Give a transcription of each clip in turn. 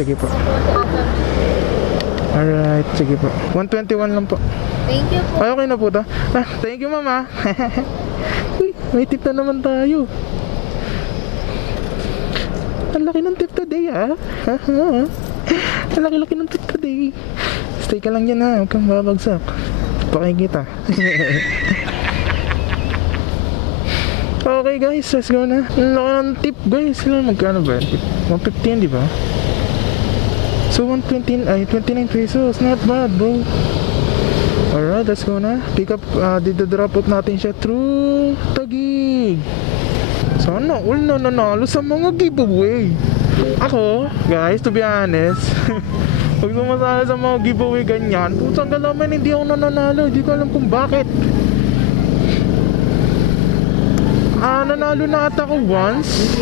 Sige po. Alright, sige po. 121 lang po. Thank you po. Ay, okay na po to. Ah, thank you, mama. Uy, may tip na naman tayo. Ang laki ng tip today, ah. Ang laki-laki ng tip today. Stay ka lang yan, ha. Huwag kang babagsak. Pakikita. Okay, guys. Let's go na. Ang laki ng tip, guys. Sila magkano ba? 115, di ba? So, 120, ay, 29 pesos. Not bad, bro. Alright, let's go na. Pick up, dito-drop out natin siya through Taguig. Sana all na nanalo sa mga giveaway. Ako, guys, to be honest, pag sumasali sa mga giveaway ganyan, putang galaman, hindi ako nananalo. Hindi ko alam kung bakit. Nanalo na ata ako once.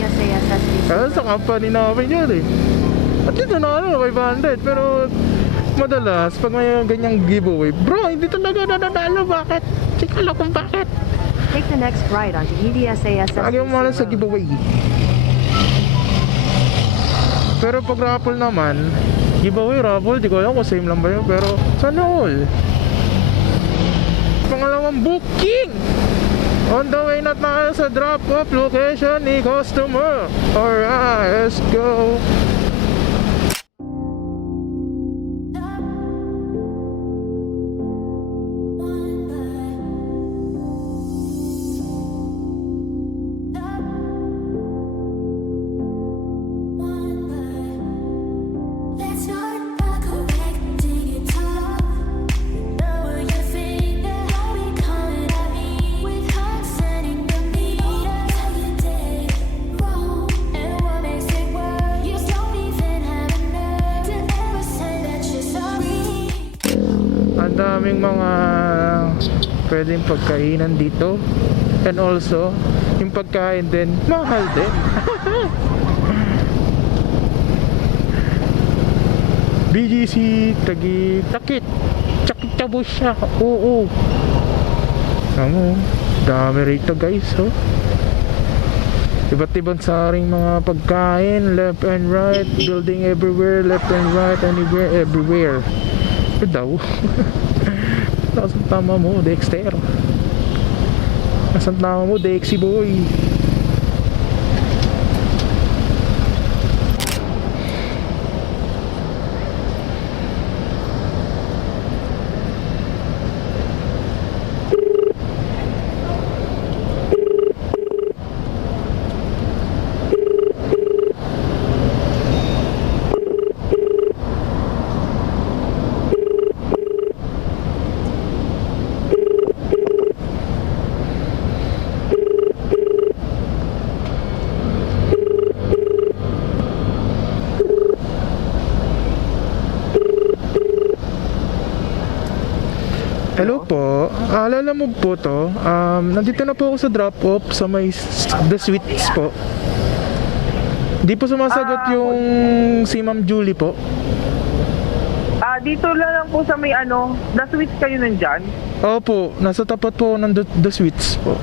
Sa company namin yun eh. At dito nanalo 500, pero madalas pag may ganyang giveaway, bro, hindi talaga nananalo. Bakit? Hindi ko alam kung bakit. Take the next right onto UDSASS. Lagi mo muna sa giveaway. Pero pag raffle naman, giveaway, raffle, di ko alam kung same lang ba yun. Pero sana all. Pangalawang booking! On the way na tayo sa drop-off location ni customer. Alright, let's go. Daming mga pwedeng pagkainan dito, and also yung pagkain din mahal din. BGC Taguig Takit Chakit siya. Oo. Tama, dami rito, guys. Oh, iba't ibang saring mga pagkain, left and right, building everywhere, left and right, anywhere, everywhere. Ito daw. Nasaan tama mo, Dexter? Nasaan tama mo, Dexy boy? Hello po, alala mo po to, nandito na po ako sa drop-off sa may The Sweets po. Di po sumasagot yung si Ma'am Julie po. Dito lang po sa may The Sweets kayo nandyan? Opo, nasa tapat po ng The Sweets po.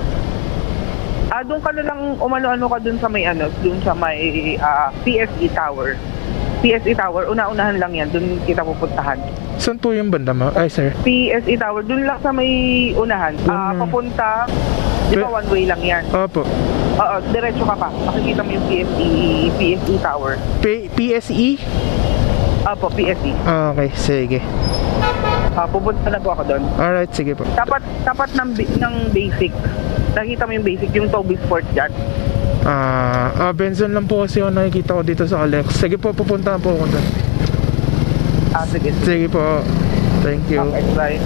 Doon ka na lang umano-ano ka doon sa may doon sa may PSE Tower. PSE Tower, una-unahan lang yan, doon kita pupuntahan. Saan po yung banda mo? Ay, sir. PSE Tower, doon lang sa may unahan. Papunta, di ba one way lang yan? Opo. Oo, diretso ka pa. Makikita mo yung PSE Tower. PSE? Opo, PSE. Okay, sige. Pupunta na po ako doon. Alright, sige po. Tapat ng basic. Nakita mo yung basic, yung Toby Sports dyan. Benson lang po kasi yung nakikita ko dito sa Alex. Sige po, pupunta po ako doon. Sige. Sige po. Thank you. Okay, bye.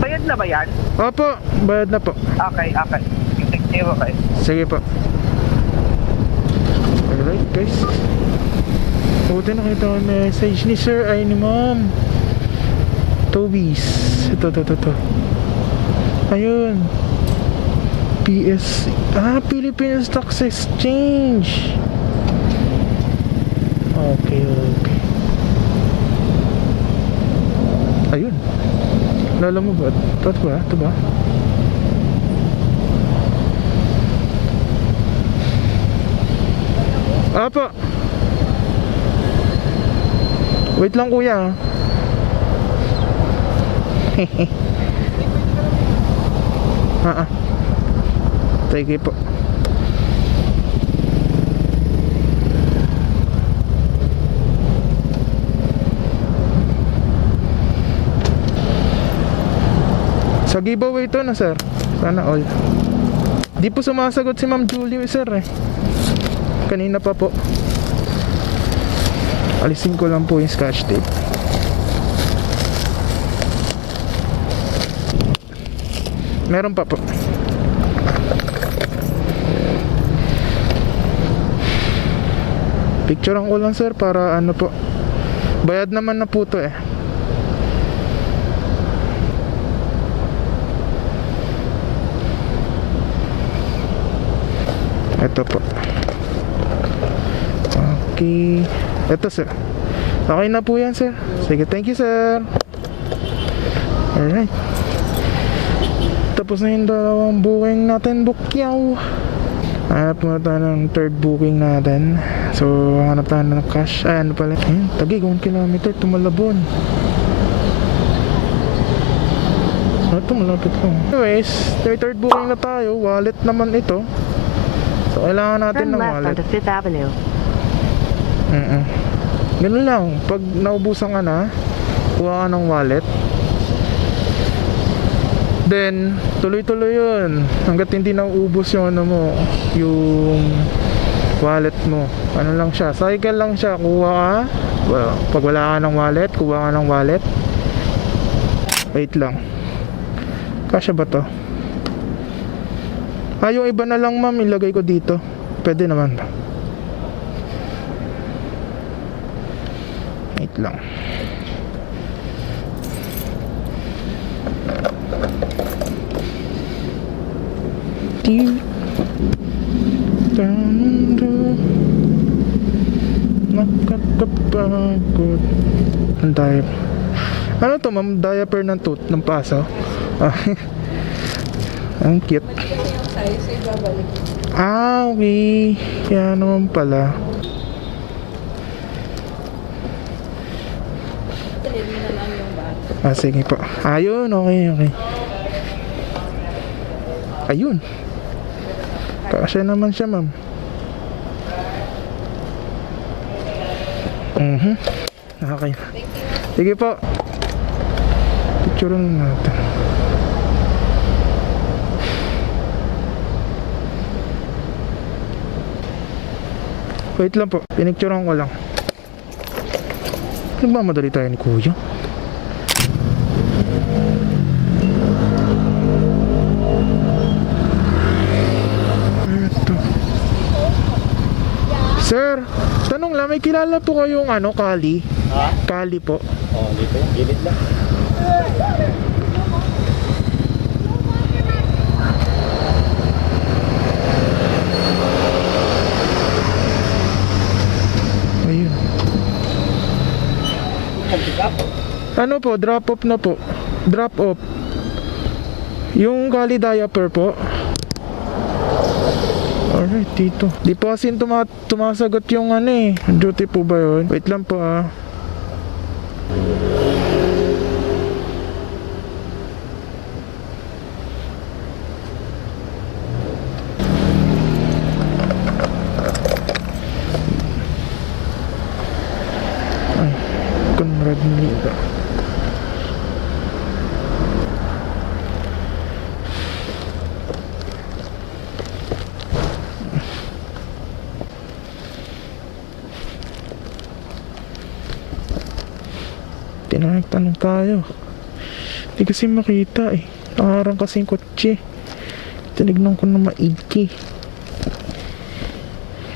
Bayad na ba yan? Opo, bayad na po. Okay. Thank you, okay. Sige po. Alright, guys. Buti nakita ko yung message ni sir ay ni ma'am Toby's. Ito. Ayun. Philippine Stock Exchange. Okay. Ayun. Lala mo ba? Ito ba? Apa? Wait lang kuya. Ah. Sige po. Sa giveaway to na sir. Sana all. Di po sumasagot si Ma'am Julie sir eh. Kanina pa po. Alisin ko lang po yung scotch tape. Meron pa po. Picturean ko lang sir para ano po. Bayad naman na po to eh. Ito po. Okay. Ito sir. Okay na po yan sir. Sige, thank you sir. Alright. Tapos na yung dalawang booking natin, bukyaw. Hanap muna tayo ng third booking natin. So, hanap tayo ng cash. Ay, ano pala? Ayun, Taguig, 1 kilometer, Tumalabon. Ito, malapit lang. Anyways, third booking na tayo. Wallet naman ito. So, kailangan natin Turn ng left wallet. onto 5th Avenue. Ganun lang. Pag naubusan ka na, kuha ka ng wallet. Then, tuloy-tuloy yun. Hanggat hindi nauubos yung ano mo, yung wallet mo. Ano lang siya, cycle lang siya. Kuha ka. Well, pag wala ka ng wallet, kuha ka ng wallet. Wait lang. Kasya ba to? Ah, yung iba na lang ma'am, ilagay ko dito. Pwede naman ba? Wait lang. Nakakapagod. Ang diaper. Ano to ma'am? Diaper ng ng paso? Ah, ang cute. Ah, okay. Kaya naman pala. Ah, sige po. Ayun, okay. Ayun. Kasya naman siya, ma'am. Okay. Sige po. Picture lang natin. Wait lang po. Pinicturean ko lang. Nagmamadali tayo ni Kuya. Sir, tanong lang, may kilala po kayong ano, Kali? Ha? Kali po. Oh, dito. Gilid lang. Ayun. Pick up. Ano po, drop off na po. Drop off. Yung Kali diaper po. Alright, dito. Di po kasi tumasagot yung ano eh. Duty po ba yun? Wait lang po ah. Ay, Conrad Mila. Tanong tayo. Hindi kasi makita eh. Nakaharang kasi yung kotse. Tinignan ko na maigi.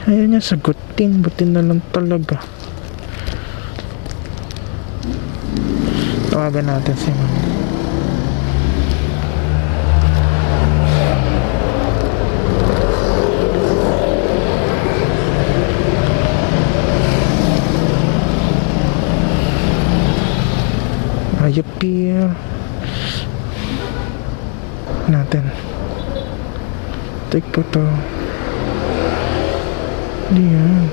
Ayaw niya sagutin. Butin na lang talaga. Tawagan natin si ma'am. Ayapir natin. Take po to. Hindi yan.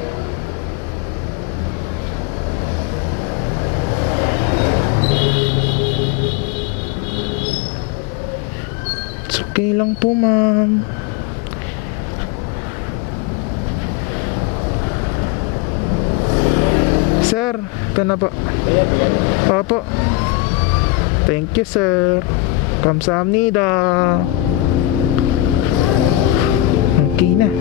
Okay lang po, ma'am. Sir, ito na po. Ayan, ayan. Opo. Thank you, sir. 감사합니다. Okay na.